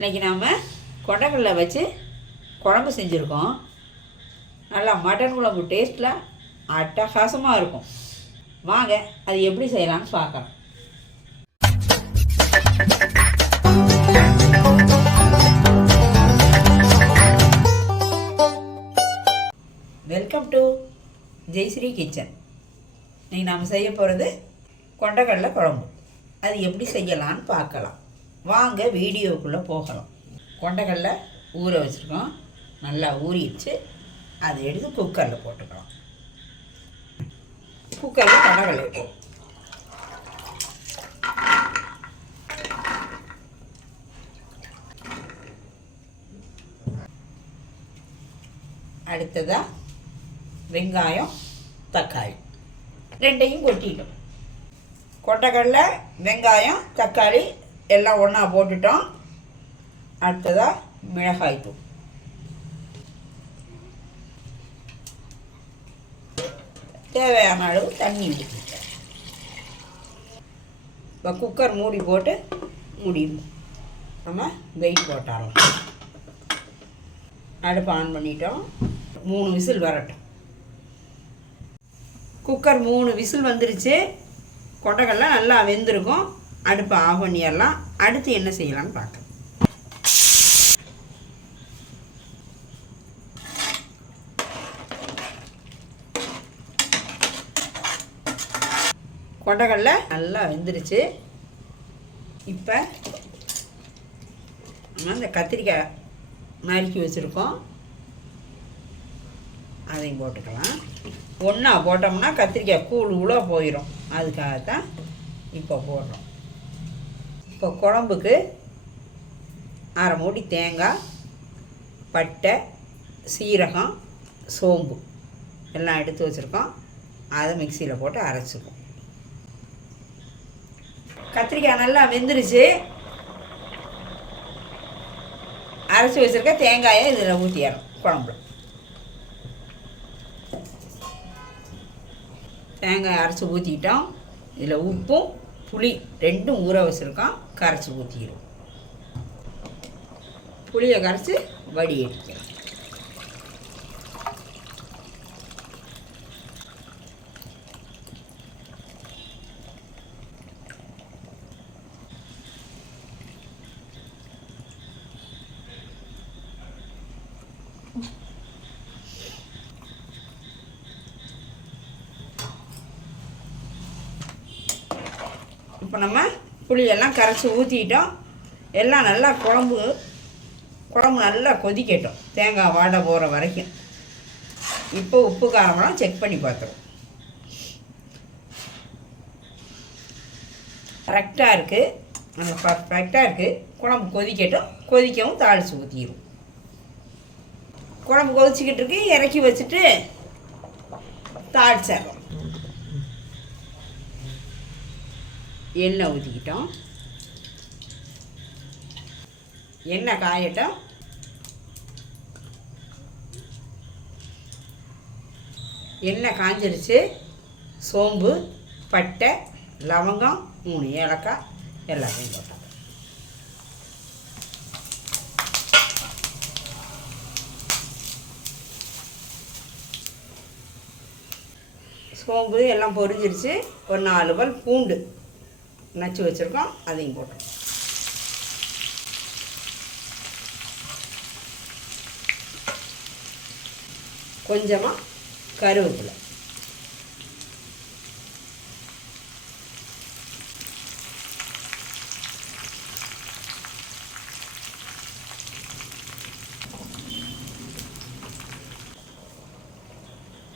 இன்றைக்கி நாம் கொண்டக்கடலை வச்சு குழம்பு செஞ்சுருக்கோம். நல்லா மட்டன் குழம்பு டேஸ்ட்டில் அட்டகாசமாக இருக்கும். வாங்க அது எப்படி செய்யலாம்னு பார்க்கலாம். வெல்கம் டு ஜெய்ஸ்ரீ கிச்சன் இன்னைக்கு நாம் செய்ய போகிறது கொண்டக்கடலை குழம்பு. அது எப்படி செய்யலாம்னு பார்க்கலாம். வாங்க வீடியோக்குள்ளே போகலாம். கொண்டக்கடலை ஊற வச்சுருக்கோம். நல்லா ஊறிடுச்சு. அதை எடுத்து குக்கரில் போட்டுக்கலாம். குக்கரில் கொண்டைக்கடலை அடுத்ததாக வெங்காயம் தக்காளி. ரெண்டையும் கொட்டிட்டோம். கொட்டைக்கடலை வெங்காயம் தக்காளி எல்லாம் ஒன்றா போட்டுட்டோம். அடுத்ததாக மிளகாய்த்தூள். தேவையான அளவு தண்ணி ஊற்றிட்டேன் இப்போ குக்கர் மூடி போட்டு முடியும் நம்ம வெயிட் போட்டாலும் அடுப்பு ஆன் பண்ணிட்டோம். மூணு விசில் வரட்டும். குக்கர் மூணு விசில் வந்துருச்சு. கொட்டைக்கடலை நல்லா வெந்திருக்கும். அடுப்பை ஆஃப் பண்ணிடலாம். அடுத்து என்ன செய்யலாம்னு பார்க்கலாம். கொட்டைக்கடலை நல்லா வெந்துருச்சு. இப்போ அந்த கத்திரிக்காய் நறுக்கி வச்சுருக்கோம். அதையும் போட்டுக்கலாம். ஒன்றா போட்டோம்னா கத்திரிக்காய் கூழ் உள்ள போயிடும் அதுக்காகத்தான் இப்போ போடுறோம். இப்போ குழம்புக்கு அரை மூடி தேங்காய் பட்டை சீரகம் சோம்பு எல்லாம் எடுத்து வச்சுருக்கோம். அதை மிக்சியில் போட்டு அரைச்சிக்குவோம் கத்திரிக்காய் நல்லா வெந்துருச்சு. அரைச்சி வச்சுருக்க தேங்காயை இதில் ஊற்றிடணும் குழம்புல. தேங்காய் அரைச்சி ஊற்றிக்கிட்டோம் இதில் உப்பும் புளி ரெண்டும் ஊற வச்சுருக்கோம் கரைச்சி ஊற்றிடும் புளியை கரைச்சி வடி எடுக்கிறோம் இப்போ நம்ம புளியெல்லாம் கரைச்சி ஊற்றிட்டோம் எல்லாம் நல்லா குழம்பு குழம்பு நல்லா கொதிக்கட்டும். தேங்காய் வாடை போகிற வரைக்கும். இப்போ உப்பு காரமெல்லாம் செக் பண்ணி பார்த்துருவோம். கரெக்டாக இருக்குது பர்ஃபெக்டாக இருக்குது குழம்பு கொதிக்கட்டும். கொதிக்கவும் தாளித்து ஊற்றிடும் குழம்பு கொதிச்சிக்கிட்டு இருக்கு. இறக்கி வச்சுட்டு தாளிச்சிடுறோம். எண்ணெய் ஊற்றிக்கிட்டோம் எண்ணெய் காயட்டும். எண்ணெய் காஞ்சிருச்சு. சோம்பு பட்டை லவங்கம் மூணு ஏலக்காய் எல்லாத்தையும் போட்டோம். சோம்பு எல்லாம் பொரிஞ்சிருச்சு. ஒரு நாலு பல் பூண்டு. நச்சு வச்சுருக்கோம் அதையும் போட்டோம் கொஞ்சமாக கருவேப்பிலை.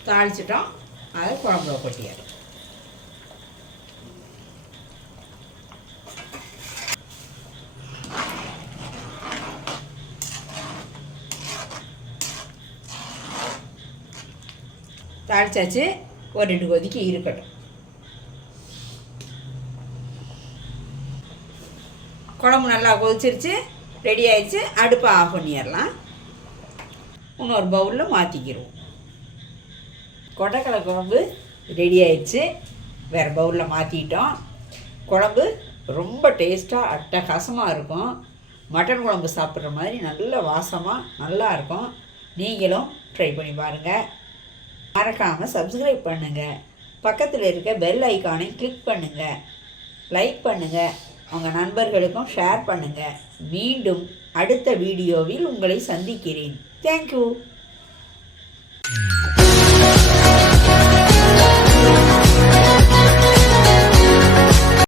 தாளிச்சிட்டோம். அதை குழம்புல கொட்டியாரு தாளிச்சாச்சு ஒரு ரெண்டு கொதிக்கு இருக்கட்டும். குழம்பு நல்லா கொதிச்சிருச்சு ரெடி ஆயிடுச்சு அடுப்பை ஆஃப் பண்ணிடலாம். இன்னொரு பவுலில் மாற்றிக்கிடுவோம் கொடக்கலை குழம்பு ரெடி ஆயிடுச்சு வேறு பவுலில் மாற்றிட்டோம் குழம்பு ரொம்ப டேஸ்ட்டாக அட்டகாசமாக இருக்கும். மட்டன் குழம்பு சாப்பிட்ற மாதிரி நல்ல வாசமாக நல்லா இருக்கும். நீங்களும் ட்ரை பண்ணி பாருங்கள் மறக்காமல் சப்ஸ்கிரைப் பண்ணுங்கள் பக்கத்தில் இருக்க பெல் ஐக்கானை கிளிக் பண்ணுங்கள் லைக் பண்ணுங்கள் உங்கள் நண்பர்களுக்கும் ஷேர் பண்ணுங்கள் மீண்டும் அடுத்த வீடியோவில் உங்களை சந்திக்கிறேன். தேங்க்யூ